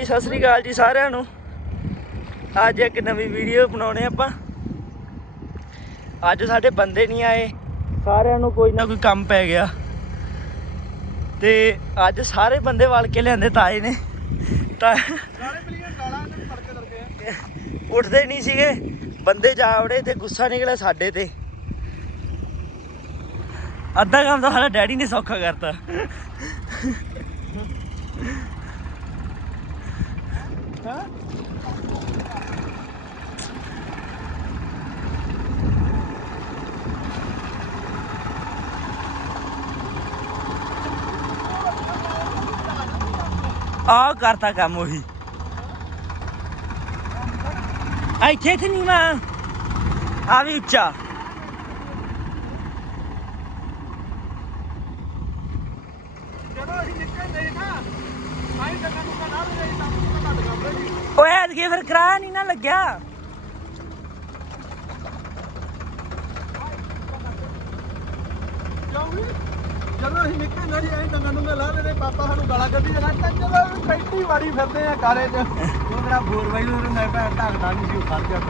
ਹਾਂਜੀ ਸਤਿ ਸ੍ਰੀ ਅਕਾਲ ਜੀ ਸਾਰਿਆਂ ਨੂੰ। ਅੱਜ ਇੱਕ ਨਵੀਂ ਵੀਡੀਓ ਬਣਾਉਣੇ ਆਪਾਂ। ਅੱਜ ਸਾਡੇ ਬੰਦੇ ਨਹੀਂ ਆਏ। ਸਾਰਿਆਂ ਨੂੰ ਕੋਈ ਨਾ ਕੋਈ ਕੰਮ ਪੈ ਗਿਆ। ਤੇ ਅੱਜ ਸਾਰੇ ਬੰਦੇ ਵਲ ਕੇ ਲਿਆਂਦੇ ਤਾਏ ਨੇ। ਤਾਂ ਉੱਠਦੇ ਨਹੀਂ ਸੀਗੇ। ਬੰਦੇ ਜਾ ਵੜੇ ਤੇ ਗੁੱਸਾ ਨਿਕਲਿਆ ਸਾਡੇ ਤੇ। ਅੱਧਾ ਕੰਮ ਤਾਂ ਸਾਡਾ ਡੈਡੀ ਨੇ ਸੌਖਾ ਕਰਤਾ। ਆ ਕਰਤਾ ਕੰਮ ਉਹੀ। ਇੱਥੇ ਤੇ ਨਹੀਂ ਆ ਵੀ ਉੱਚਾ ਜਦੋਂ ਅਸੀਂ ਨਿਕਲਦੇ ਸੀ ਨਾ ਆਈ ਜਗ੍ਹਾ ਨੂੰ ਕਨਾ ਰਹੇ ਤਾਂ ਪਤਾ ਲੱਗਾ ਬੜੀ ਐਤਕੀ ਫਿਰ ਕਿਰਾਇਆ ਨਹੀਂ ਨਾ ਲੱਗਿਆ। ਕਿਉਂਕਿ ਜਦੋਂ ਅਸੀਂ ਨਿਕਲਦੇ ਸੀ ਆਈ ਡੰਗਾ ਨੂੰ ਲਾ ਲੈਦੇ ਪਾਪਾ ਸਾਨੂੰ ਗਾਲਾਂ ਕੱਢੀ ਜਾਣਾ ਤਾਂ ਜਦੋਂ ਅਸੀਂ ਵਾਰੀ ਫਿਰਦੇ ਆ ਕਾਰੇ 'ਚ। ਉਹ ਕਿਹੜਾ ਬੋਰ ਵਾਈ ਨੂੰ ਮੈਂ ਭੈਣ ਢਾਕਦਾ ਨਹੀਂ ਸੀ ਉਹ ਗਿਆ।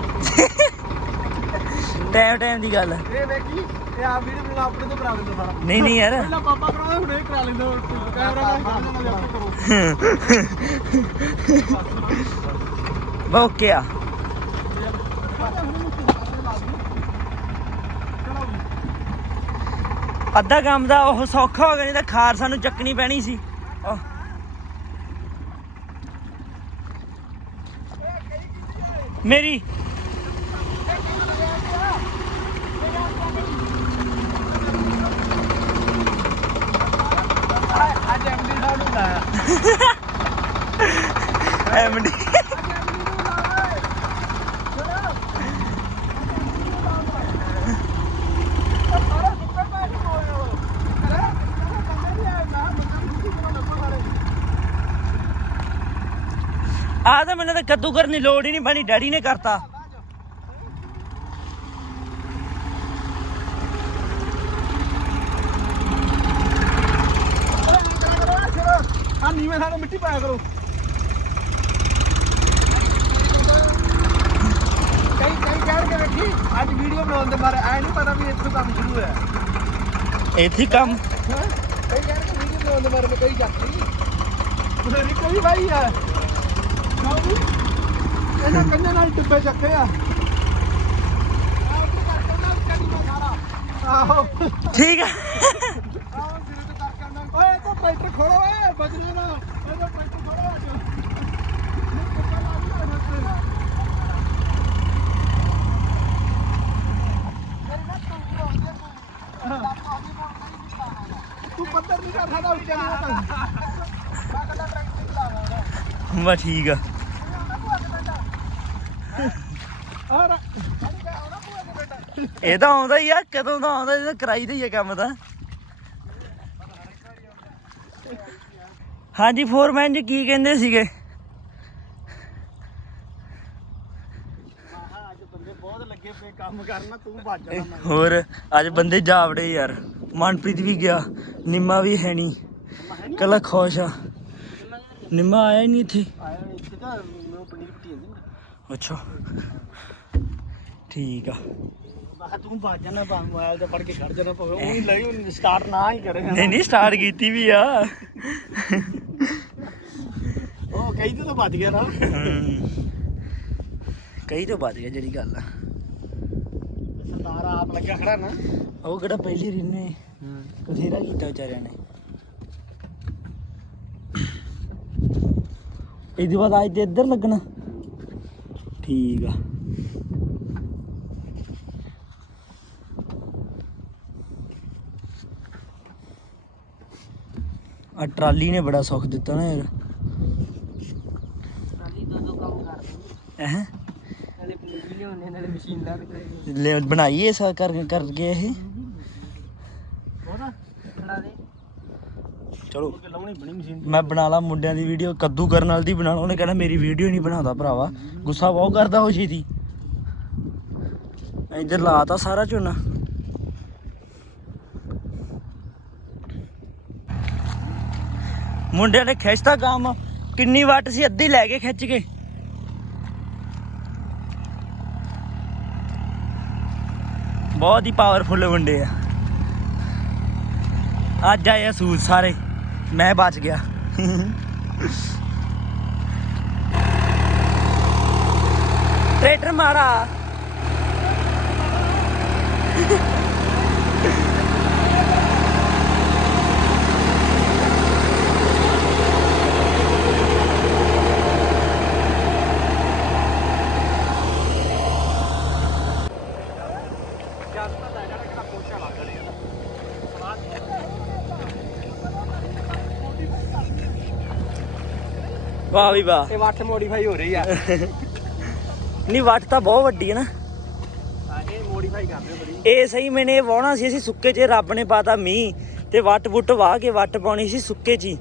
ਟਾਈਮ ਟਾਈਮ ਦੀ ਗੱਲ ਇਹ ਵੇਖੀ ਇਹ ਆ ਵੀਡੀਓ ਬਣਾ ਆਪਣੇ ਤੋਂ ਕਰਾ ਲੈਂਦਾ ਸਾਰਾ। ਨਹੀਂ ਨਹੀਂ ਯਾਰ। ਪਹਿਲਾਂ ਪਾਪਾ ਕਰਾਉਂਦਾ ਹੁਣ ਇਹ ਕਰਾ ਲੈਂਦਾ ਕੈਮਰਾ ਨਾਲ ਕਰ ਲੈਣਾ ਆਪੇ ਕਰੋ ਓਕੇ ਆ। ਅੱਧਾ ਕੰਮ ਦਾ ਉਹ ਸੌਖਾ ਹੋ ਗਿਆ ਨਹੀਂ ਤਾਂ ਖਾਰ ਸਾਨੂੰ ਚੱਕਣੀ ਪੈਣੀ ਸੀ। ਮੇਰੀ। ਐਮਡੀ ਸਾਹਿਬ ਨੂੰ ਲਾਇਆ ਐਮਡੀ ਆ ਤਾਂ ਮੈਨੂੰ ਤਾਂ ਕੱਦੂ ਕਰਨ ਦੀ ਲੋੜ ਹੀ ਨਹੀਂ ਬਣੀ ਡੈਡੀ ਨੇ ਕਰਤਾ। ਆ ਨੀਵੇਂ ਸਾਨੂੰ ਮਿੱਟੀ ਪਾਇਆ ਕਰੋ। ਕਈ ਕਈ ਕਹਿ ਕੇ ਵੇਖੀ ਅੱਜ ਵੀਡੀਓ ਬਣਾਉਣ ਦੇ ਬਾਰੇ ਐ ਨਹੀਂ ਪਤਾ ਵੀ ਇੱਥੋਂ ਕੰਮ ਸ਼ੁਰੂ ਹੋਇਆ। ਇੱਥੇ ਕੰਮ? ਕਈ ਕਹਿ ਕੇ ਵੀਡੀਓ ਬਣਾਉਣ ਦੇ ਬਾਰੇ ਮੈਂ ਕਈ ਜਾਂਦੀ ਉਹਦੇ ਵੀ ਕੋਈ ਭਾਈ ਆ। ਇਹਨਾਂ ਕੰਨਾਂ ਨਾਲ ਡੱਬੇ ਚੱਕੇ ਆ। ਆਹੋ। ਠੀਕ ਕਰਨਾ ਓਏ ਇਹ ਤਾਂ ਪੈਂਟ ਖੋਲੋ ਓਏ ਬਜਲੇ ਨਾ ਇਹ ਤਾਂ ਪੈਂਟ ਖੋਲੋ ਅੱਜ। ਤੂੰ ਪੱਤਰ ਨਹੀਂ ਕਰ ਸਕਦਾ ਉੱਚਾ ਨਹੀਂ ਤਾਂ ਬਸ ਠੀਕ ਆ। ਇਹ ਤਾਂ ਆਉਂਦਾ ਹੀ ਆ ਕਦੋਂ ਦਾ ਆਉਂਦਾ ਇਹ ਤਾਂ ਕਰਾਈ ਦਾ ਹੀ ਆ ਕੰਮ ਤਾਂ। ਹਾਂਜੀ ਫੋਰਮੈਨ ਜੀ ਕੀ ਕਹਿੰਦੇ ਸੀਗੇ? ਹੋਰ ਅੱਜ ਬੰਦੇ ਜਾਵੜੇ ਯਾਰ। ਮਨਪ੍ਰੀਤ ਵੀ ਗਿਆ ਨਿੰਮਾ ਵੀ ਹੈ ਨਹੀਂ। ਕੱਲਾ ਖੁਸ਼ ਆ। ਨਿੰਮਾ ਆਇਆ ਹੀ ਨਹੀਂ ਇੱਥੇ। ਆਇਆ ਇੱਥੇ ਤਾਂ ਮੈਂ ਪਨੀਰ ਪਟੀ ਜਾਂਦੀ ਅੱਛਾ। ਠੀਕ ਆ। ਮੈਂ ਤੂੰ ਭੱਜ ਜਾਣਾ ਬਾ ਮੋਬਾਈਲ ਤੇ ਫੜ ਕੇ ਖੜ ਜਾਣਾ ਪਵੇ ਉਹ ਹੀ ਲਈ ਸਟਾਰਟ ਨਾ ਹੀ ਕਰੇ ਨਹੀਂ ਨਹੀਂ ਸਟਾਰਟ ਕੀਤੀ ਵੀ ਆ। ਉਹ ਕਹੀ ਤੇ ਭੱਜ ਗਿਆ ਨਾ। ਕਈ ਤੋਂ ਵੱਧ ਗਿਆ ਜਿਹੜੀ ਗੱਲ ਆ। ਸਰਦਾਰ ਆਪ ਲੱਗਿਆ ਖੜਾ ਨਾ। ਉਹ ਕਿਹੜਾ ਪਹਿਲੀ ਰਿੰਨੇ ਬਥੇਰਾ ਕੀਤਾ ਵਿਚਾਰਿਆਂ ਨੇ। ਇਹਦੇ ਬਾਅਦ ਅੱਜ ਤੇ ਇੱਧਰ ਲੱਗਣਾ। ਠੀਕ ਆ। ਟਰਾਲੀ ਨੇ ਬੜਾ ਸੁੱਖ ਦਿੱਤਾ ਨਾ ਯਾਰ। ਟਰਾਲੀ ਦੋ ਦੋ ਕੰਮ ਕਰਦੇ ਹੈ? ਨਾਲੇ ਪਨੀਰ ਵੀ ਲਿਆਉਂਦੇ ਨਾਲੇ ਮਸ਼ੀਨ ਲਾ ਕੇ ਲੈ ਬਣਾਈ ਇਹ ਸਾ ਕਰ ਇਹ? ਦੇ। ਚਲੋ। ਮੈਂ ਬਣਾ ਲਾ ਮੁੰਡਿਆਂ ਦੀ ਵੀਡੀਓ ਕੱਦੂ ਕਰਨ ਵਾਲੀ ਦੀ ਬਣਾ ਲਾ। ਉਹਨੇ ਕਹਿੰਦਾ ਮੇਰੀ ਵੀਡੀਓ ਨਹੀਂ ਬਣਾਉਂਦਾ ਭਰਾਵਾ। ਗੁੱਸਾ ਬਹੁਤ ਕਰਦਾ ਹੋ ਛੇਤੀ। ਇੱਧਰ ਲਾਤਾ ਸਾਰਾ ਝੋਨਾ। ਮੁੰਡਿਆਂ ਨੇ ਖਿੱਚਤਾ ਕੰਮ, ਕਿੰਨੀ ਵਾਟ ਸੀ ਅੱਧੀ ਲੈ ਕੇ ਖਿੱਚ ਕੇ। ਬਹੁਤ ਹੀ ਪਾਵਰਫੁੱਲ ਮੁੰਡੇ ਆ। ਅੱਜ ਆਏ ਆ ਸੂਤ ਸਾਰੇ, ਮੈਂ ਬਚ ਗਿਆ। ਟਰੈਕਟਰ ਮਾਰਾ। ਵਾਹ ਵੀ ਵਾਹ। ਇਹ ਵੱਟ ਮੋਡੀਫਾਈ ਹੋ ਰਹੀ ਆ। ਨਹੀਂ ਵੱਟ ਤਾਂ ਬਹੁਤ ਵੱਡੀ ਹੈ ਨਾ। ਇਹ ਮੋਡੀਫਾਈ ਕਰਦੇ ਬੜੀ। ਇਹ ਸਹੀ ਮੈਨੇ ਇਹ ਵਾਹਣਾ ਸੀ ਅਸੀਂ ਸੁੱਕੇ 'ਚ ਰੱਬ ਨੇ ਪਾਤਾ ਮੀਂਹ ਤੇ ਵੱਟ ਵੁੱਟ ਵਾਹ ਕੇ ਵੱਟ ਪਾਉਣੀ ਸੀ ਸੁੱਕੇ 'ਚ ਹੀ।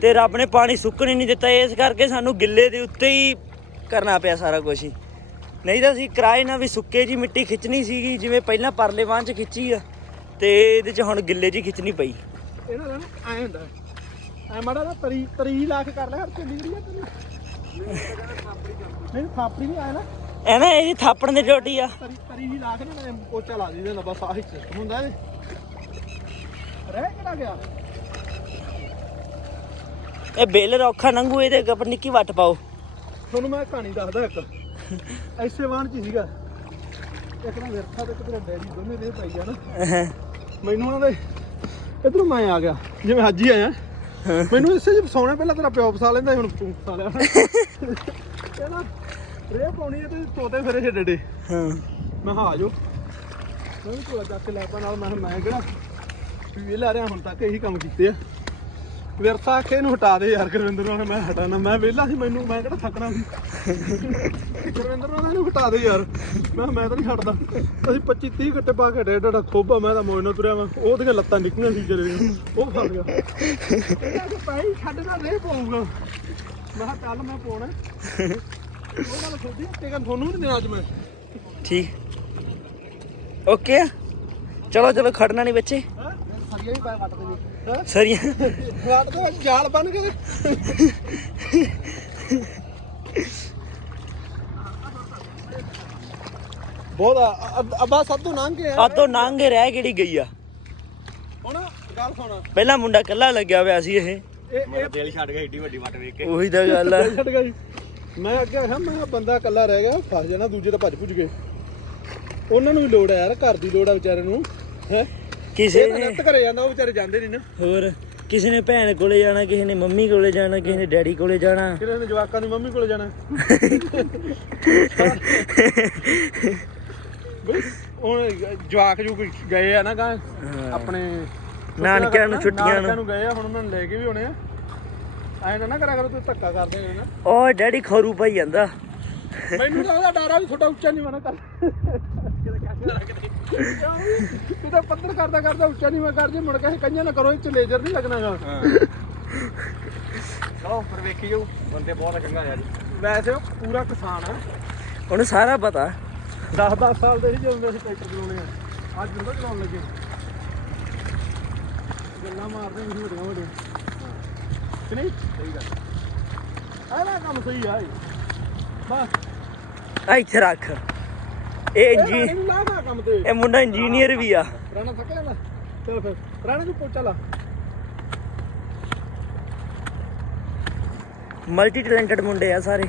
ਤੇ ਰੱਬ ਨੇ ਪਾਣੀ ਸੁੱਕਣ ਹੀ ਨਹੀਂ ਦਿੱਤਾ ਇਸ ਕਰਕੇ ਸਾਨੂੰ ਗਿੱਲੇ ਦੇ ਉੱਤੇ ਹੀ ਕਰਨਾ ਪਿਆ ਸਾਰਾ ਕੁਝ ਹੀ। ਨਹੀਂ ਤਾਂ ਅਸੀਂ ਕਿਰਾਏ ਨਾਲ ਵੀ ਸੁੱਕੇ ਹੀ ਮਿੱਟੀ ਖਿੱਚਣੀ ਸੀਗੀ ਜਿਵੇਂ ਪਹਿਲਾਂ ਪਰਲੇ ਵਾਂ 'ਚ ਖਿੱਚੀ ਆ ਤੇ ਇਹਦੇ 'ਚ ਹੁਣ ਗਿੱਲੇ ਹੀ ਖਿੱਚਣੀ ਪਈ। ਇਹਨਾਂ ਦਾ ਨਾ ਐ ਹੁੰਦਾ। ਐ ਮਾੜਾ ਨਾ ਤਰੀ ਤਰੀ ਲਾ ਕੇ ਕਰ ਲੈ ਹਰ ਚੱਲੀ ਰਹੀ ਆ ਤਰੀ ਨਹੀਂ ਥਾਪੜੀ ਨਹੀਂ ਆਇਆ ਨਾ। ਐ ਨਾ ਇਹਦੀ ਥਾਪਣ ਦੀ ਡਿਊਟੀ ਆ। ਤਰੀ ਤਰੀ ਹੀ ਲਾ ਕੇ ਨਾ ਪੋਚਾ ਲਾ ਦੇ ਦੇਣਾ ਬਸ ਆਹੀ ਸਿਸਟਮ ਹੁੰਦਾ ਇਹ। ਰਹਿ ਕਿਹੜਾ ਗਿਆ? ਇਹ ਬੇਲਰ ਔਖਾ ਨੰਗੂ ਇਹਦੇ ਅੱਗੇ ਪਰ ਨਿੱਕੀ ਵੱਟ ਪਾਓ। ਤੁਹਾਨੂੰ ਮੈਂ ਕਹਾਣੀ ਦੱਸਦਾ ਇੱਕ। ਐਸੇ ਵਾਹਨ ਚ ਸੀਗਾ। ਇੱਕ ਨਾ ਵਿਰਥਾ ਤੇ ਇੱਕ ਤੇਰਾ ਡੈਡੀ ਦੋਨੇ ਦੇ ਪਾਈ ਆ ਨਾ। ਮੈਨੂੰ ਉਹਨਾਂ ਦੇ ਇਧਰੋਂ ਮੈਂ ਆ ਗਿਆ ਜਿਵੇਂ ਅੱਜ ਹੀ ਆਇਆ। ਮੈਨੂੰ ਇਸੇ ਚ ਫਸਾਉਣਾ ਪਹਿਲਾਂ ਤੇਰਾ ਪਿਓ ਫਸਾ ਲੈਂਦਾ ਹੁਣ ਤੂੰ ਫਸਾ ਲਿਆ। ਨਾ ਰੇ ਪਾਉਣੀ ਹੈ ਤੇ ਤੋਤੇ ਫਿਰੇ ਛੇ ਡੱਡੇ ਹਾਂ। ਮੈਂ ਹਾਂ ਆਜੋ ਮੈਂ ਵੀ ਕੋਲ ਚੱਕ ਕੇ ਲੈ ਪਾ ਨਾਲ। ਮੈਂ ਮੈਂ ਕਿਹੜਾ ਵੀ ਇਹ ਲੈ ਰਿਹਾ ਹੁਣ ਤੱਕ ਇਹੀ ਕੰਮ ਕੀਤੇ ਆ। ਵਿਰਸਾ ਆਖੇ ਇਹਨੂੰ ਹਟਾ ਦੇ ਯਾਰ ਗੁਰਵਿੰਦਰ ਨੂੰ। ਮੈਂ ਹਟਾਣਾ ਮੈਂ ਵਿਹਲਾ ਸੀ, ਮੈਨੂੰ ਮੈਂ ਕਿਹੜਾ ਥੱਕਣਾ ਸੀ। ਗੁਰਵਿੰਦਰ ਨੂੰ ਇਹਨੂੰ ਹਟਾ ਦੇ ਯਾਰ। ਮੈਂ ਮੈਂ ਤਾਂ ਨਹੀਂ ਹਟਦਾ। ਅਸੀਂ 25 30 ਘੱਟੇ ਪਾ ਕੇ ਡੇ ਡਾਡਾ ਖੋਬਾ, ਮੈਂ ਤਾਂ ਮੋਇ ਤੁਰਿਆ ਮੈਂ ਉਹਦੀਆਂ ਲੱਤਾਂ ਨਿਕਲੀਆਂ ਸੀ ਜਰੇ ਉਹ ਫਸ ਗਿਆ। ਭਾਈ ਛੱਡ ਨਾ ਰੇ ਪਾਊਗਾ। ਮੈਂ ਕਿਹਾ, ਚੱਲ ਮੈਂ ਪਾਉਣਾ। ਉਹ ਗੱਲ ਸੋਧੀ ਤੇ ਕਹਿੰਦਾ ਤੁਹਾਨੂੰ ਨਹੀਂ ਦੇਣਾ ਅੱਜ ਮੈਂ। ਠੀਕ। ਓਕੇ ਆ। ਚਲੋ ਚਲੋ ਖੜਨਾ ਨਹੀਂ ਬੱਚੇ। ਸਰੀਆ ਵੀ ਪਾਇਆ ਵੱਟ ਦੇ ਹਾਂ? ਸਰੀਆਂ? ਵੱਟ ਦੇ ਵਿੱਚ ਜਾਲ ਬਣ ਕੇ ਬਹੁਤ ਅੱਬਾ ਸਭ ਤੋਂ ਲੰਘ ਕੇ ਆ ਆ ਤੋਂ ਨਾਂਗੇ ਰਹਿ ਕਿਹੜੀ ਗਈ ਆ? ਹੁਣ ਗੱਲ ਸੁਣ। ਪਹਿਲਾਂ ਮੁੰਡਾ ਕੱਲਾ ਲੱਗਿਆ ਹੋਇਆ ਸੀ ਇਹ। ਇਹ ਇਹ ਦਿਲ ਛੱਡ ਗਿਆ ਏਡੀ ਵੱਡੀ ਵੱਟ ਵੇਖ ਕੇ। ਉਹੀ ਤਾਂ ਗੱਲ ਆ। ਛੱਡ ਗਿਆ ਜੀ। ਮੈਂ ਅੱਗੇ ਆਖਿਆ ਮੈਂ ਕਿਹਾ ਬੰਦਾ ਇਕੱਲਾ ਰਹਿ ਗਿਆ ਫਸ ਜਾਣਾ ਦੂਜੇ ਤਾਂ ਭੱਜ ਭੁੱਜ ਗਏ। ਉਹਨਾਂ ਨੂੰ ਵੀ ਲੋੜ ਆ ਯਾਰ ਘਰ ਦੀ ਲੋੜ ਆ ਵਿਚਾਰੇ ਨੂੰ। ਹੈ? ਕਿਸੇ ਇਹ ਤਾਂ ਨੇ ਨੱਤ ਘਰੇ ਜਾਂਦਾ ਉਹ ਵਿਚਾਰੇ ਜਾਂਦੇ ਨਹੀਂ ਨਾ। ਹੋਰ ਕਿਸੇ ਨੇ ਭੈਣ ਕੋਲੇ ਜਾਣਾ ਕਿਸੇ ਨੇ ਮੰਮੀ ਕੋਲੇ ਜਾਣਾ ਕਿਸੇ ਨੇ ਡੈਡੀ ਕੋਲੇ ਜਾਣਾ। ਕਿਹਨੇ ਨੇ ਜਵਾਕਾਂ ਦੀ ਮੰਮੀ ਕੋਲ ਜਾਣਾ। ਬਈ ਹੁਣ ਜਵਾਕ ਜੂ ਗਏ ਆ ਨਾ ਗਾਂ ਆਪਣੇ ਨਾਨਕਿਆਂ ਨੂੰ ਛੁੱਟੀਆਂ ਨਾਨਕਿਆਂ ਨੂੰ ਗਏ ਆ ਹੁਣ ਉਹਨਾਂ ਨੂੰ ਲੈ ਕੇ ਵੀ ਆਉਣੇ ਆ। ਐ ਨਾ ਨਾ ਕਰਿਆ ਕਰੋ ਤੁਸੀਂ ਧੱਕਾ ਕਰਦੇ ਹੋ ਨਾ। ਉਹ ਡੈਡੀ ਖਰੂ ਪਾਈ ਜਾਂਦਾ। ਮੈਨੂੰ ਤਾਂ ਉਹਦਾ ਡਰ ਵੀ ਤੁਹਾਡਾ ਉੱਚਾ ਨਹੀਂ ਮਨਾ ਕਰ ਕਿਤੇ ਪੱਧਰ ਕਰਦਾ ਕਰਦਾ ਉੱਚਾ ਨਹੀਂ ਮੈਂ ਕਰ ਜੇ ਮੁੜ ਕੇ ਕੰਨਾਂ ਨਾ ਕਰੋ ਇਹ ਚ ਲੇਜ਼ਰ ਨਹੀਂ ਲੱਗਣਾਗਾ ਚਲੋ ਫਿਰ ਵੇਖੀ ਜਾਓ ਬੰਦੇ ਬਹੁਤ ਚੰਗਾ ਆ ਜੀ ਵੈਸੇ ਉਹ ਪੂਰਾ ਕਿਸਾਨ ਆ। ਉਹਨੂੰ ਸਾਰਾ ਪਤਾ। 10 10 ਸਾਲ ਦੇ ਸੀ ਜਦੋਂ ਅਸੀਂ ਟਰੈਕਟਰ ਚਲਾਉਣੇ ਆ। ਅੱਜ ਜਦੋਂ ਚਲਾਉਣ ਲੱਗੇ। ਗੱਲਾਂ ਮਾਰਦੇ ਨਹੀਂ ਵੱਡੀਆਂ ਵੱਡੀਆਂ ਕਿ ਨਹੀਂ? ਸਹੀ ਗੱਲ। ਆਹ ਕੰਮ ਸਹੀ ਆ ਇਹ। ਬਸ। ਆ ਇੱਥੇ ਰੱਖ। ਇਹ ਇੰਜੀ ਕੰਮ ਤੇ। ਇਹ ਮੁੰਡਾ ਇੰਜੀਨੀਅਰ ਵੀ ਆ। ਰਾਣਾ ਥੱਕਿਆ ਨਾ। ਚਲ ਫਿਰ ਰਾਣਾ ਨੂੰ ਪੋਚਾ ਲਾ। ਮਲਟੀ ਟੈਲੈਂਟਡ ਮੁੰਡੇ ਆ ਸਾਰੇ।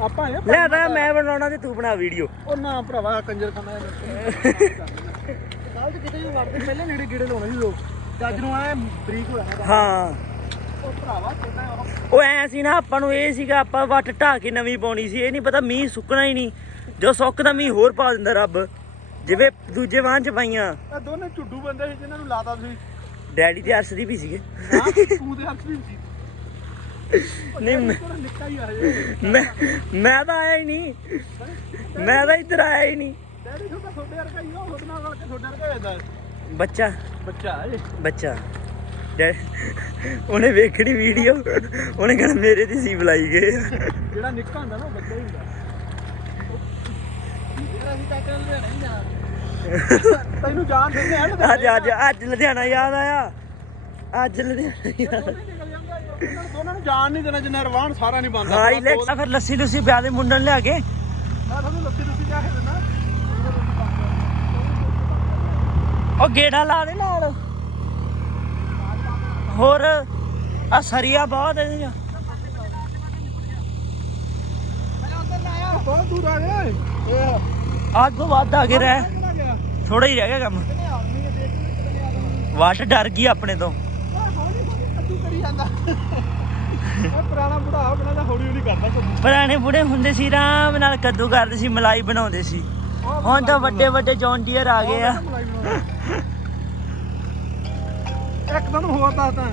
ਆਪਾਂ ਇਹ ਲੈ ਤਾਂ ਮੈਂ ਬਣਾਉਣਾ ਤੇ ਤੂੰ ਬਣਾ ਵੀਡੀਓ ਉਹ ਨਾ ਭਰਾਵਾ ਕੰਜਰ ਖਾਨਾ ਕੱਲ ਤੇ ਕਿਤੇ ਵੀ ਵੜਦੇ ਪਹਿਲੇ ਨੇੜੇ ਗੇੜੇ ਲਾਉਣੇ ਸੀ ਲੋਕ। ਅੱਜ ਨੂੰ ਐ ਬਰੀਕ ਹੋਇਆ। ਹਾਂ। ਉਹ ਐ ਸੀ ਨਾ ਆਪਾਂ ਨੂੰ ਇਹ ਸੀਗਾ ਆਪਾਂ ਵੱਟ ਢਾ ਕੇ ਨਵੀਂ ਪਾਉਣੀ ਸੀ। ਇਹ ਨਹੀਂ ਪਤਾ ਮੀਂਹ ਸੁੱਕਣਾ ਹੀ ਨਹੀਂ ਜੋ ਸੁੱਕਦਾ ਮੀਂਹ ਹੋਰ ਪਾ ਦਿੰਦਾ ਰੱਬ। ਜਿਵੇਂ ਦੂਜੇ ਵਾਂ ਚ ਪਾਈਆਂ। ਇਹ ਦੋਨੇ ਝੁੱਡੂ ਬੰਦੇ ਸੀ ਜਿਨ੍ਹਾਂ ਨੂੰ ਲਾਤਾ ਤੁਸੀਂ ਡੈਡੀ ਤੇ ਅਰਸ਼ ਦੀ ਵੀ ਸੀਗੇ। ਤੂੰ ਸੀ। ਨਹੀਂ ਮੈਂ- ਮੈਂ ਤਾਂ ਆਇਆ ਹੀ ਨਹੀਂ। ਮੈਂ ਤਾਂ ਇੱਧਰ ਆਇਆ ਹੀ ਨਹੀਂ। ਡੈਡੀ ਤੁਹਾਡਾ ਛੋਟੇ ਵਰਗਾ ਹੀ ਉਹ ਤੁਹਾਡੇ ਵਰਗਾ ਹੋ ਜਾਂਦਾ ਬੱਚਾ। ਬੱਚਾ ਬੱਚਾ। ਉਹਨੇ ਵੇਖਣੀ ਵੀਡੀਓ ਉਹਨੇ ਕਹਿਣਾ ਮੇਰੇ ਦੀ ਸੀ ਬੁਲਾਈ ਗਏ। ਜਿਹੜਾ ਨਿੱਕਾ ਹੁੰਦਾ ਨਾ ਬੱਚਾ ਹੀ ਹੁੰਦਾ। ਜਿਹੜਾ ਅਸੀਂ ਟਾਈਟਲ ਲੈਣਾ ਹੀ ਨਾ ਤੈਨੂੰ ਜਾਣ ਦਿੰਦੇ ਆ ਨਾ ਅੱਜ ਅੱਜ ਅੱਜ ਲੁਧਿਆਣਾ ਯਾਦ ਆਇਆ। ਅੱਜ ਲੁਧਿਆਣਾ ਯਾਰ। ਇਹਨਾਂ ਨੂੰ ਜਾਣ ਨਹੀਂ ਦੇਣਾ ਜਿੰਨਾ ਰਵਾਨ ਸਾਰਾ ਨਹੀਂ ਬੰਦਾ ਹਾਈ ਲੈਕਸ ਫਿਰ ਲੱਸੀ ਲੁੱਸੀ ਪਿਆ ਦੇ ਮੁੰਡਣ ਲਿਆ ਕੇ। ਮੈਂ ਤੁਹਾਨੂੰ ਲੱਸੀ ਲੱਸੀ ਕੇ ਦਿੰਦਾ। ਉਹ ਗੇੜਾ ਲਾ ਦੇ ਨਾਲ। ਹੋਰ ਆ ਸਰੀਆ ਬਹੁਤ ਇਹਦੇ ਚ ਬਹੁਤ ਦੂਰ ਆ ਗਏ ਇਹ ਆਹ ਤੋਂ ਵੱਧ ਆ ਗਿਆ ਥੋੜਾ ਹੀ ਰਹਿ ਗਿਆ ਕੰਮ। ਕਿਹਨੇ ਡਰ ਗਈ ਆਪਣੇ ਤੋਂ। ਪੁਰਾਣੇ ਬੁੜੇ ਹੁੰਦੇ ਸੀ, ਆਰਾਮ ਨਾਲ ਕੱਦੂ ਕਰਦੇ ਸੀ, ਮਲਾਈ ਬਣਾਉਂਦੇ ਸੀ। ਹੁਣ ਤਾਂ ਵੱਡੇ ਵੱਡੇ ਜੌਂਡੀਅਰ ਆ ਗਏ ਆ। ਇੱਕ ਤੁਹਾਨੂੰ ਹੋਰ ਦੱਸਦਾ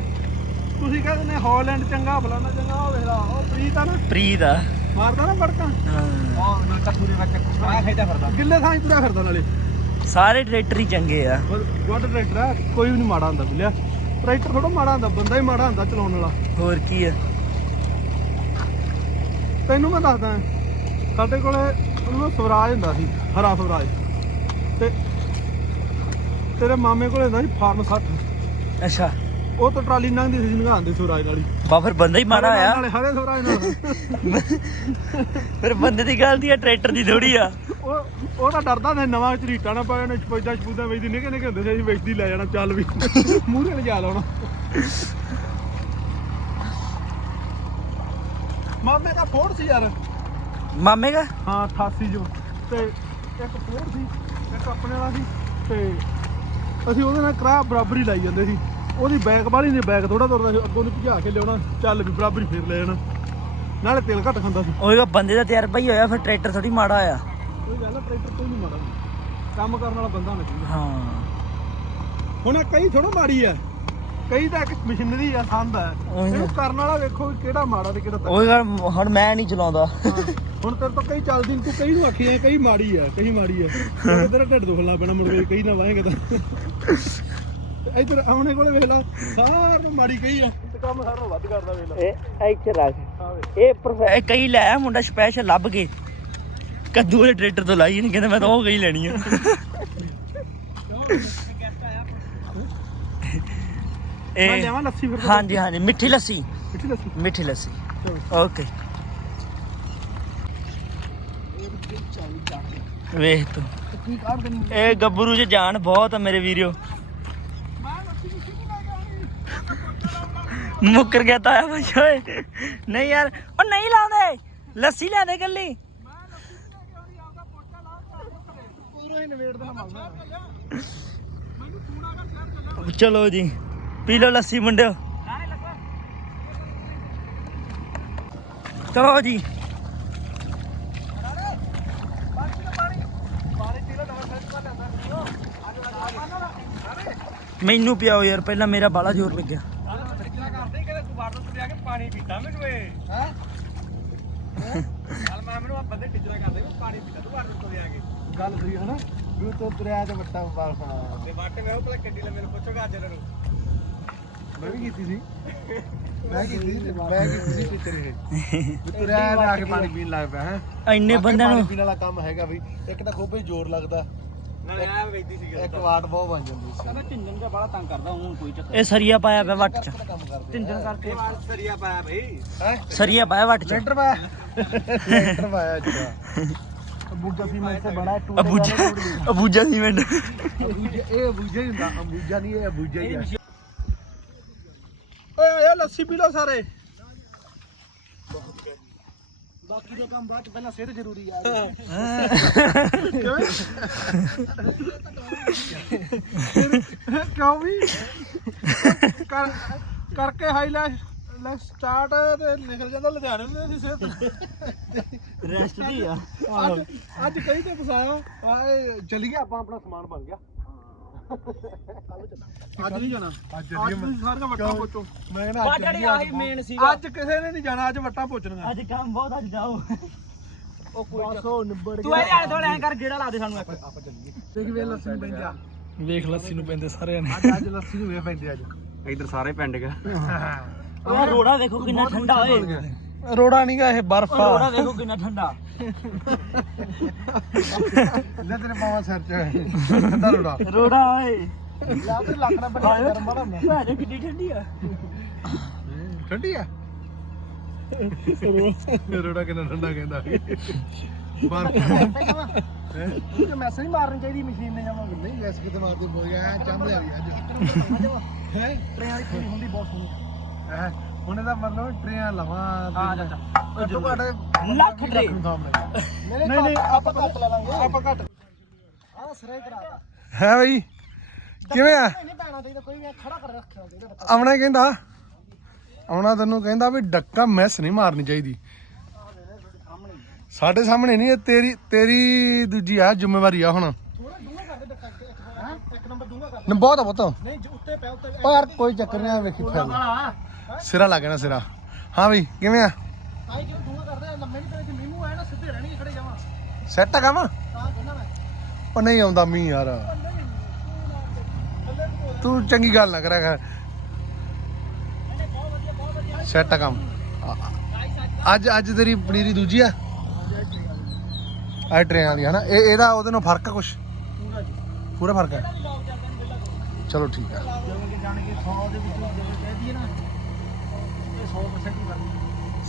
ਤੁਸੀਂ ਕਹਿੰਦੇ ਨੇ ਹਾਲੈਂਡ ਚੰਗਾ ਫਲਾਣਾ ਚੰਗਾ ਉਹ ਵੇਖ ਲਾ ਉਹ ਪ੍ਰੀਤ ਆ ਨਾ। ਪ੍ਰੀਤ ਆ। ਮਾਰਦਾ ਨਾ ਵੜਕਾਂ। ਹਾਂ। ਉਹ ਨਾ ਕੱਪੂਰੇ ਵਿੱਚ ਆ ਖੇਡਾ ਫਿਰਦਾ। ਗਿੱਲੇ ਥਾਂ ਤੁਰਿਆ ਫਿਰਦਾ ਨਾਲੇ। ਸਾਰੇ ਟਰੈਕਟਰ ਹੀ ਚੰਗੇ ਆ। ਗੁੱਡ ਟਰੈਕਟਰ ਆ ਕੋਈ ਵੀ ਨਹੀਂ ਮਾੜਾ ਹੁੰਦਾ ਬਿਲਿਆ। ਟਰੈਕਟਰ ਥੋੜਾ ਮਾੜਾ ਹੁੰਦਾ ਬੰਦਾ ਹੀ ਮਾੜਾ ਹੁੰਦਾ ਚਲਾਉਣ ਵਾਲਾ। ਹੋਰ ਕੀ ਆ? ਤੈਨੂੰ ਮੈਂ ਦੱਸਦਾ ਸਾਡੇ ਕੋਲੇ ਉਹਨੂੰ ਸਵਰਾਜ ਹੁੰਦਾ ਸੀ ਹਰਾ ਸਵਰਾਜ। ਤੇ ਤੇਰੇ ਮਾਮੇ ਕੋਲੇ ਹੁੰਦਾ ਸੀ ਫਾਰਮ 60 ਅੱਛਾ। ਉਹ ਤਾਂ ਟਰਾਲੀ ਲੰਘਦੀ ਸੀ ਨਿਗਾਹਦੇ ਸਵਰਾਜ ਵਾਲੀ ਬਾ ਫਿਰ ਬੰਦਾ ਹੀ ਮਾੜਾ ਆ। ਨਾਲੇ ਹਰੇ ਸਵਰਾਜ ਨਾਲ। ਫਿਰ ਬੰਦੇ ਦੀ ਗਲਤੀ ਆ ਟਰੈਕਟਰ ਦੀ ਥੋੜੀ ਆ। ਉਹ ਉਹ ਤਾਂ ਡਰਦਾ ਨੇ ਨਵਾਂ ਝਰੀਟਾ ਨਾ ਪਾਇਆ ਨੇ ਸਪੋਜਾ ਸਪੂਦਾ ਵੇਚਦੀ ਨਿੱਕੇ ਨਿੱਕੇ ਹੁੰਦੇ ਸੀ ਅਸੀਂ ਵੇਚਦੀ ਲੈ ਜਾਣਾ ਚੱਲ ਵੀ। ਮੂਹਰੇ ਲਿਜਾ ਲਾਉਣਾ ਮਾਮੇ ਦਾ ਫੋੜ ਸੀ ਯਾਰ। ਮਾਮੇ ਦਾ? ਹਾਂ 88 ਜੋ ਤੇ ਇੱਕ ਫੋੜ ਸੀ ਇੱਕ ਆਪਣੇ ਵਾਲਾ ਸੀ ਤੇ ਅਸੀਂ ਉਹਦੇ ਨਾਲ ਕਰਾ ਬਰਾਬਰੀ ਲਾਈ ਜਾਂਦੇ ਸੀ। ਉਹਦੀ ਬੈਕ ਵਾਲੀ ਨੇ ਬੈਕ ਥੋੜਾ ਤੁਰਦਾ ਸੀ ਅੱਗੋਂ ਨੂੰ ਭਜਾ ਕੇ ਲਿਆਉਣਾ ਚੱਲ ਵੀ ਬਰਾਬਰੀ ਫੇਰ ਲੈ ਜਾਣਾ ਨਾਲੇ ਤੇਲ ਘੱਟ ਖਾਂਦਾ ਸੀ। ਉਹਦਾ ਬੰਦੇ ਦਾ ਤਜਰਬਾ ਹੀ ਹੋਇਆ ਫਿਰ ਟਰੈਕਟਰ ਥੋੜੀ ਮਾੜਾ ਆ ਕੋਈ ਗੱਲ ਆ, ਟਰੈਕਟਰ ਕੋਈ ਨਹੀਂ ਮਾੜਾ ਕੰਮ ਕਰਨ ਵਾਲਾ ਬੰਦਾ ਹੋਣਾ ਚਾਹੀਦਾ। ਹਾਂ। ਹੁਣ ਕਈ ਥੋੜਾ ਮਾੜੀ ਆ। ਕਈ ਤਾਂ ਇੱਕ ਮਸ਼ੀਨਰੀ ਆ ਸੰਦ ਆ। ਉਹੀ। ਇਹਨੂੰ ਕਰਨ ਵਾਲਾ ਵੇਖੋ ਕਿਹੜਾ ਮਾੜਾ ਤੇ ਕਿਹੜਾ ਉਹ ਗੱਲ ਹੁਣ ਮੈਂ ਨਹੀਂ ਚਲਾਉਂਦਾ। ਹੁਣ ਤੇਰੇ ਤੋਂ ਕਈ ਚੱਲਦੀ ਨੀ, ਤੂੰ ਕਈ ਨੂੰ ਆਖੀ ਆ ਕਈ ਮਾੜੀ ਆ ਕਈ ਮਾੜੀ ਆ ਹੁਣ ਤੇਰਾ ਢਿੱਡ ਦੁਖਣ ਲੱਗ ਪੈਣਾ ਮੁੜ ਕੇ ਕਈ ਨਾ ਵਾਹੇਗਾ ਤਾਂ। ਤੇ ਇੱਧਰ ਆਉਣੇ ਕੋਲੇ ਵੇਖ ਲਾ ਸਾਰ ਨੂੰ ਮਾੜੀ ਕਈ ਆ ਤੇ ਕੰਮ ਸਾਰਾ ਵੱਧ ਕਰਦਾ ਵੇਖ ਲਾ। ਇਹ ਇੱਥੇ ਰੱਖ। ਇਹ ਪ੍ਰੋਫੈ- ਇਹ ਕਈ ਲੈ ਆਇਆ ਮੁੰਡਾ ਸਪੈਸ਼ਲ ਲੱਭ ਕੇ ਕੱਦੂ ਦੇ ਟਰੈਕਟਰ ਤੋਂ ਲਾਈ ਨਹੀਂ ਕਹਿੰਦਾ ਮੈਂ ਤਾਂ ਉਹ ਕਈ ਲੈਣੀ ਆ। ਮੈਂ ਇਹ ਲਿਆਵਾਂ ਲੱਸੀ ਫਿਰ ਹਾਂਜੀ ਹਾਂਜੀ ਮਿੱਠੀ ਲੱਸੀ। ਮਿੱਠੀ ਲੱਸੀ। ਮਿੱਠੀ ਲੱਸੀ। ਚਲੋ। ਓਕੇ। ਵੇਖ ਤੂੰ। ਇਹ ਗੱਭਰੂ 'ਚ ਜਾਨ ਬਹੁਤ ਆ ਮੇਰੇ ਵੀਰਿਓ। ਮੁੱਕਰ ਗਿਆ ਤਾਇਆ ਭਾਈ ਓਏ। ਨਹੀਂ ਯਾਰ, ਉਹ ਨਹੀਂ ਲਾਉਂਦੇ। ਲੱਸੀ ਲੈ ਦੇ ਗੱਲੀ ਚਲੋ ਜੀ, ਪੀ ਲਓ ਲੱਸੀ ਮੁੰਡਿਓ। ਚਲੋ ਜੀ। ਮੈਨੂੰ ਪਿਆਓ ਯਾਰ ਪਹਿਲਾਂ ਮੇਰਾ ਬਾਲਾ ਜ਼ੋਰ ਲੱਗਿਆ ਕਰਦੇ ਕਿ ਤੂੰ ਵਾਟਰ ਤੇ ਆ ਕੇ ਪਾਣੀ ਪੀਤਾ ਮੈਨੂੰ ਏ ਹਾਂ ਚੱਲ ਮੈਂ ਮੈਨੂੰ ਆ ਬੰਦੇ ਟੀਚਰਾਂ ਕਰਦੇ ਵੀ ਪਾਣੀ ਪੀਤਾ ਤੂੰ ਵਾਟਰ ਤੇ ਆ ਕੇ ਗੱਲ ਸਹੀ ਹੈ ਨਾ ਵੀ ਤੂੰ ਤੁਰਿਆ ਤੇ ਵੱਟਾ ਬਾਲ ਪਾ ਤੇ ਵਾਟੇ ਮੈਂ ਉਹ ਪਹਿਲਾਂ ਗੱਡੀ ਲੈ ਮੈਨੂੰ ਪੁੱਛੋਗਾ ਅੱਜ ਨੂੰ ਮੈਂ ਵੀ ਕੀਤੀ ਸੀ ਮੈਂ ਕੀਤੀ ਸੀ ਮੈਂ ਕੀਤੀ ਸੀ ਟੀਚਰ ਇਹ ਤੁਰਿਆ ਆ ਕੇ ਪਾਣੀ ਪੀਣ ਲੱਗ ਪਿਆ ਹੈ ਇੰਨੇ ਬੰਦਿਆਂ ਨੂੰ ਪੀਣ ਵਾਲਾ ਕੰਮ ਹੈਗਾ ਵੀ ਇੱਕ ਤਾਂ ਖੋਬੇ ਜ਼ੋਰ ਲੱਗਦਾ ਇੱਕ ਵਾਟ ਬਹੁਤ ਬਣ ਜਾਂਦੀ ਸੀ। ਕਹਿੰਦਾ ਢਿੰਜਨ ਜਿਹਾ ਬੜਾ ਤੰਗ ਕਰਦਾ ਹੁਣ ਕੋਈ ਚੱਕਰ ਇਹ ਸਰੀਆ ਪਾਇਆ ਪਿਆ ਵੱਟ 'ਚ। ਕੰਮ ਕਰਦੇ ਤਿੰਜਣ ਕਰਕੇ। ਵਾਲ ਸਰੀਆ ਪਾਇਆ ਭਾਈ ਹੈ? ਸਰੀਆ ਪਾਇਆ ਵੱਟ 'ਚ। ਲੈਂਟਰ ਪਾਇਆ। ਲੈਂਟਰ ਪਾਇਆ ਅੱਛਾ ਬੁੱਗਾ ਸੀ ਮੈਂ ਇੱਥੇ ਬੜਾ to Abuja Abuja cement. Abuja ਇਹ ਅਬੂਜਾ ਹੀ ਹੁੰਦਾ ਅੰਬੂਜਾ ਨਹੀਂ ਇਹ ਅਬੂਜਾ ਹੀ ਆ ਓਏ ਆਇਆ ਲੱਸੀ ਪੀ ਲਓ ਸਾਰੇ। ਬਾਕੀ ਦਾ ਕੰਮ ਬਾਅਦ ਚ ਪਹਿਲਾਂ ਸਿਹਤ ਜ਼ਰੂਰੀ ਆ। ਕਿਉਂ ਵੀ? ਕਰ ਕਰਕੇ ਹਾਈਲਾਈਟ ਲੈ ਸਟਾਰਟ ਤੇ ਨਿਕਲ ਜਾਂਦਾ ਲੁਧਿਆਣੇ ਨੂੰ ਦੀ ਸਿਹਤ। ਰੈਸਟ ਦੀ ਆ। ਅੱਜ ਕਈ ਤੇ ਫਸਾਇਆ। ਆਏ ਚਲੀ ਗਿਆ ਆਪਾਂ ਆਪਣਾ ਸਮਾਨ ਬਣ ਗਿਆ। ਅੱਜ ਨਹੀਂ ਜਾਣਾ। ਅੱਜ ਅੱਜ ਤੁਸੀਂ ਸਾਰੀਆਂ ਵੱਟਾਂ ਪੋਚੋ। ਮੈਂ ਨਾ ਵੱਟ ਜਿਹੜੀ ਆਹੀ ਮੇਨ ਸੀ ਅੱਜ ਕਿਸੇ ਨੇ ਨਹੀਂ ਜਾਣਾ ਅੱਜ ਵੱਟਾਂ ਪੋਚਣੀਆਂ। ਅੱਜ ਕੰਮ ਬਹੁਤ ਅੱਜ ਜਾਓ। ਉਹ ਕੋਈ ਸੋ ਨਿਬੜ ਤੂੰ ਇਹ ਆਲੇ ਥੋੜੇ ਐ ਕਰ ਗੇੜਾ ਲਾ ਦੇ ਸਾਨੂੰ ਇੱਕ। ਦੇਖ ਵੇ ਲੱਸੀ ਨੂੰ ਪੈਂਦੇ ਆ। ਵੇਖ ਲੱਸੀ ਨੂੰ ਪੈਂਦੇ ਸਾਰਿਆਂ ਨੇ। ਅੱਜ ਅੱਜ ਲੱਸੀ ਨੂੰ ਵੇ ਪੈਂਦੇ ਅੱਜ। ਇਧਰ ਸਾਰੇ ਪਿੰਡ ਗਾ ਉਹ ਰੋੜਾ ਵੇਖੋ ਕਿੰਨਾ ਠੰਡਾ ਓਏ। ਰੋੜਾ ਨਹੀਂਗਾ ਇਹ ਬਰਫ ਉਹ ਰੋੜਾ ਵੇਖੋ ਕਿੰਨਾ ਠੰਡਾ। ਲੈ ਤੇਰੇ ਮਾਵਾ ਸਿਰ ਚ। ਠੰਡਾ ਰੋੜਾ। ਰੋੜਾ ਓਏ। ਲਾ ਤੇ ਲੱਖ ਨਾ ਬਣਾ ਗਰਮ ਬੜਾ ਹੁੰਦਾ ਭਾਜੋ ਕਿੱਡੀ ਠੰਡੀ ਆ। ਠੰਡੀ ਆ? ਰੋੜਾ ਕਿੰਨਾ ਠੰਡਾ ਕਹਿੰਦਾ। ਬਾਹਰ ਇਹ ਮੈਸੇਜ ਨਹੀਂ ਮਾਰਨੀ ਚਾਹੀਦੀ ਮਸ਼ੀਨ ਨੇ ਜਾਵਾਂਗੇ ਨਹੀਂ ਵੈਸੇ ਕਿਤੇ ਮਾਰਦੇ ਬੋਇਆ ਚੰਮ ਲਿਆ ਵੀ ਅੱਜ। ਹੈ? ਟ੍ਰੇਨ ਵਾਲੀ ਹੁੰਦੀ ਬਹੁਤ ਸੋਹਣੀ ਹੈ? ਹੁਣ ਇਹਦਾ ਮਤਲਬ ਟ੍ਰੇਨ ਲਵਾਂ ਹਾਂ ਚਾਚਾ ਘੱਟੋ ਘੱਟ ਲੱਖ ਟਰੇ ਨਹੀਂ ਨਹੀਂ ਆਪਾਂ ਘੱਟ ਲੈ ਲਾਂਗੇ। ਆਪਾਂ ਘੱਟ। ਆਹ ਸਰੇ ਕਰਾਤਾ। ਹੈ ਬਈ। ਕਿਵੇਂ ਆ? ਨਹੀਂ ਪੈਣਾ ਚਾਹੀਦਾ ਕੋਈ ਵੀ ਖੜਾ ਕਰ ਰੱਖਿਆ ਚਾਹੀਦਾ ਆਉਣਾ ਕਹਿੰਦਾ। ਆਉਣਾ ਤੈਨੂੰ ਕਹਿੰਦਾ ਵੀ ਡੱਕਾ ਮਿਸ ਨਹੀਂ ਮਾਰਨੀ ਚਾਹੀਦੀ। ਸਾਡੇ ਸਾਹਮਣੇ ਨਹੀਂ ਇਹ ਤੇਰੀ ਤੇਰੀ ਦੂਜੀ ਆ ਜ਼ਿੰਮੇਵਾਰੀ ਆ ਹੁਣ। ਥੋੜਾ ਡੂੰਘਾ ਕਰ ਦੇ ਡੱਕਾ ਇੱਕ ਹਾਂ? ਇੱਕ ਨੰਬਰ ਡੂੰਘਾ ਕਰ ਦੇ ਬਹੁਤ ਆ ਬਹੁਤ ਨਹੀਂ ਜੇ ਉੱਤੇ ਪੈ ਉੱਤੇ ਪਰ ਕੋਈ ਚੱਕਰ ਨਹੀਂ ਆ ਵੇਖੀ ਫਿਰ ਸਿਰਾ ਲੱਗ ਜਾਣਾ ਸਿਰਾ। ਹਾਂ ਬਈ ਕਿਵੇਂ ਆ? ਕਰਦੇ ਲੰਮੇ ਨਹੀਂ ਕਰੇ ਮੀਮੂ ਆਇਆ ਨਾ ਸਿੱਧੇ ਰਹਿਣਗੇ ਖੜੇ ਜਾਵਾਂ। ਸੈੱਟ ਆ ਤਾਂ ਕਹਿੰਦਾ ਮੈਂ। ਉਹ ਨਹੀਂ ਆਉਂਦਾ ਮੀਂਹ ਯਾਰ। ਤੂੰ ਚੰਗੀ ਗੱਲ ਨਾ ਕਰਿਆ ਕਰ। ਸੈੱਟ ਆ ਕੰਮ। ਅੱਜ ਅੱਜ ਤੇਰੀ ਪਨੀਰੀ ਦੂਜੀ ਆ? ਆ ਟ੍ਰੇਨ ਵਾਲੀ ਹੈ ਨਾ ਇਹ ਇਹਦਾ ਉਹਦੇ ਨਾਲ ਫ਼ਰਕ ਆ ਕੁਛ? ਪੂਰਾ ਫ਼ਰਕ ਹੈ ਚਲੋ ਠੀਕ ਆ। ਜਾਣ ਕੇ 100 ਦੇ ਵਿੱਚੋਂ ਜਦੋਂ ਕਹਿ ਦਈਏ ਨਾ। ਇਹ 100% ਹੀ ਬਣਦੀ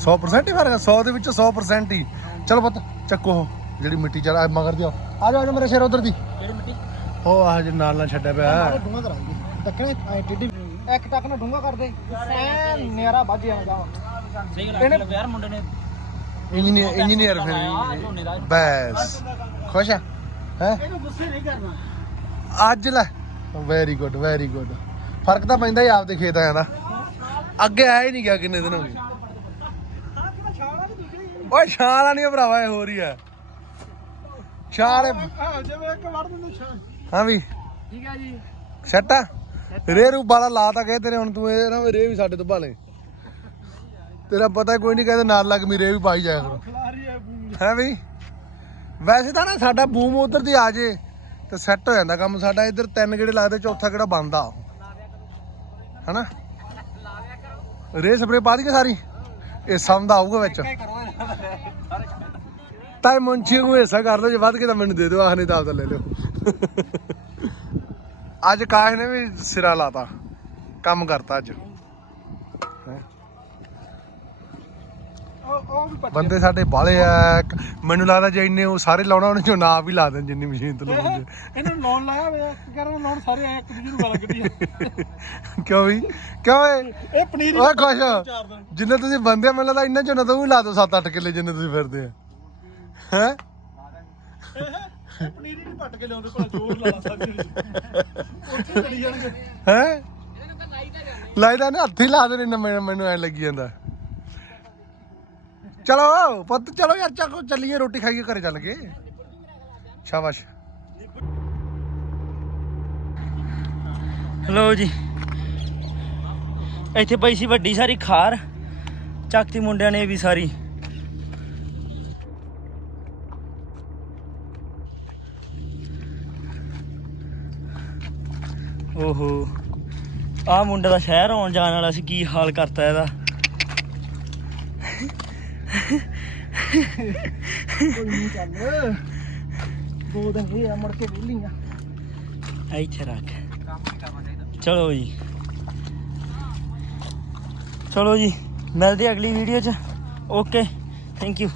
100% ਹੀ ਫ਼ਰਕ ਹੈ 100 ਦੇ ਵਿੱਚੋਂ 100% ਹੀ। ਚਲੋ ਪੁੱਤ ਚੱਕੋ ਉਹ ਜਿਹੜੀ ਮਿੱਟੀ ਚੜਾ ਮਗਰ ਦਿਓ ਆ। ਜਾ ਆ ਜਾ ਮੇਰੇ ਸ਼ੇਰ ਉਧਰ ਦੀ। ਕਿਹੜੀ ਮਿੱਟੀ? ਉਹ ਆਹ ਜੇ ਨਾਲ ਨਾਲ ਛੱਡਿਆ ਪਿਆ। ਨਾਲੇ ਡੂੰਘਾ ਕਰਾਂਗੇ। ਟੱਕਣੇ ਐ ਟਿੱਡੀ ਇੱਕ ਟੱਕ ਨਾਲ ਡੂੰਘਾ ਕਰਦੇ ਐ ਨਿਆਰਾ ਵੱਜ ਜਾਣਾ ਸਹੀ ਗੱਲ ਯਾਰ ਮੁੰਡੇ ਨੇ। ਇੰਜੀਨੀਅਰ ਇੰਜੀਨੀਅਰ ਝੋਨੇ ਦਾ। ਫਿਰ ਬੈਸ। ਖੁਸ਼ ਆ? ਹੈ? ਇਹਨੂੰ ਗੁੱਸੇ ਨਹੀਂ ਕਰਨਾ। ਅੱਜ ਲੈ। ਵੈਰੀ ਗੁੱਡ ਵੈਰੀ ਗੁੱਡ ਫ਼ਰਕ ਤਾਂ ਪੈਂਦਾ ਹੀ ਆਪਦੇ ਖੇਤ ਆਇਆ ਦਾ। ਅੱਗੇ ਆਇਆ ਹੀ ਨਹੀਂ ਗਿਆ ਕਿੰਨੇ ਦਿਨ ਹੋ ਗਏ। ਓਏ ਛਾਲਾ ਨਹੀਂ ਭਰਾਵਾ ਇਹ ਹੋ ਰਹੀ ਹੈ ਛਾਲ ਹਾਂ ਜਿਵੇਂ ਇੱਕ ਵੜ ਦਿੰਦੇ ਛਾਂ ਹਾਂ ਵੀ। ਠੀਕ ਹੈ ਜੀ। ਸੈੱਟ ਆ? ਰੇ ਰੂ ਬਾਲਾ ਲਾ ਤਾਂ ਗਏ ਤੇਰੇ ਹੁਣ ਤੂੰ ਇਹ ਨਾ ਵੀ ਰੇ ਵੀ ਸਾਡੇ ਤੋਂ ਭਾਲੇ। ਤੇਰਾ ਪਤਾ ਕੋਈ ਨਹੀਂ ਕਹਿੰਦੇ ਨਾਲ ਲੱਗ ਮੀ ਰੇ ਵੀ ਪਾਈ ਜਾਇਆ ਕਰੋ। ਖਿਲਾਰੀ ਹੈ ਬੂਮ ਹੈ ਵੀ? ਵੈਸੇ ਤਾਂ ਨਾ ਸਾਡਾ ਬੂਮ ਉਧਰ ਦੀ ਆ ਜੇ ਤੇ ਸੈੱਟ ਹੋ ਜਾਂਦਾ ਕੰਮ ਸਾਡਾ। ਇੱਧਰ ਤਿੰਨ ਗੇੜੇ ਲੱਗਦੇ ਚੌਥਾ ਕਿਹੜਾ ਬੰਦਾ। ਹਨਾ? ਰੇ ਸਪਰੇ ਪਾ ਦਈਏ ਸਾਰੀ? ਇਹ ਸਮਝ ਆਊਗਾ ਵਿੱਚ। ਤਾਂ ਇਹ ਮੁੰਚੀ ਨੂੰ ਹਿੱਸਾ ਕਰ ਲਓ, ਜੇ ਵੱਧ ਕੇ ਤਾਂ ਮੈਨੂੰ ਦੇ ਦਿਓ, ਆਹ ਨਹੀਂ ਤਾਂ ਆਪਦਾ ਲੈ ਲਿਓ। ਅੱਜ ਕਾਸ਼ ਨੇ ਵੀ ਸਿਰਾ ਲਾਤਾ, ਕੰਮ ਕਰਤਾ ਅੱਜ। ਉਹ ਵੀ ਬੰਦੇ ਸਾਡੇ ਬਾਲੇ ਆ ਮੈਨੂੰ ਲੱਗਦਾ ਜੇ ਇੰਨੇ ਉਹ ਸਾਰੇ ਲਾਉਣਾ ਉਹਨੇ ਜੋ ਨਾ ਵੀ ਲਾ ਦੇਣ ਜਿੰਨੀ ਮਸ਼ੀਨ ਤੋਂ ਲਾਉਂਦੇ ਇਹਨਾਂ ਨੂੰ ਲਾਉਣ ਲਾਇਆ ਵੇ ਕਰਨ ਲਾਉਣ ਸਾਰੇ ਆਏ ਇੱਕ ਦੂਜੇ ਨੂੰ ਗਾਲਾਂ ਕੱਢੀਆਂ। ਕਿਉਂ ਵੀ? ਕਿਉਂ ਏ ਇਹ ਪਨੀਰ ਓਏ ਖੁਸ਼ ਜਿੰਨੇ ਤੁਸੀਂ ਬੰਦੇ ਮੈਨੂੰ ਲੱਗਦਾ ਇੰਨਾ ਚੋਂ ਨਾ ਤੂੰ ਵੀ ਲਾ ਦੋ 7-8 ਕਿੱਲੇ ਜਿੰਨੇ ਤੁਸੀਂ ਫਿਰਦੇ ਆ। ਹੈ? ਪਨੀਰ ਹੀ ਨਹੀਂ ਪੱਟ ਕੇ ਲਿਆਉਂਦੇ ਭਲਾ ਜ਼ੋਰ ਲਾ ਸਾਰੇ ਉੱਥੇ ਚੜੀ ਜਾਣਗੇ। ਹੈ? ਲਾਈਦਾ ਨਾ ਹੱਥੀ ਲਾ ਦੇਣੇ ਮੈਨੂੰ ਐ ਲੱਗੀ ਜਾਂਦਾ। ਚਲੋ, ਪੁੱਤ, ਚਲੋ ਯਾਰ ਚੱਕੋ ਚੱਲੀਏ, ਰੋਟੀ ਖਾਈਏ, ਘਰੇ ਚੱਲ ਕੇ ਸ਼ਾਬਾਸ਼। ਲੋ ਜੀ। ਇੱਥੇ ਪਈ ਸੀ ਵੱਡੀ ਸਾਰੀ ਖਾਰ। ਚੱਕਤੀ ਮੁੰਡਿਆਂ ਨੇ ਵੀ ਸਾਰੀ। ਓਹੋ। ਆ ਮੁੰਡੇ ਦਾ ਸ਼ਹਿਰ ਆਉਣ ਜਾਣ ਵਾਲਾ ਸੀ, ਕੀ ਹਾਲ ਕਰਤਾ ਇਹਦਾ? ਕੋਈ ਨਹੀਂ ਚੱਲ। ਦੋ ਦਿਨ ਹੀ ਆ ਮੁੜ ਕੇ ਵਿਹਲੀਆਂ ਇੱਥੇ ਰੱਖ। ਚਲੋ ਜੀ। ਚਲੋ ਜੀ ਮਿਲਦੇ ਅਗਲੀ ਵੀਡੀਓ 'ਚ। Okay thank you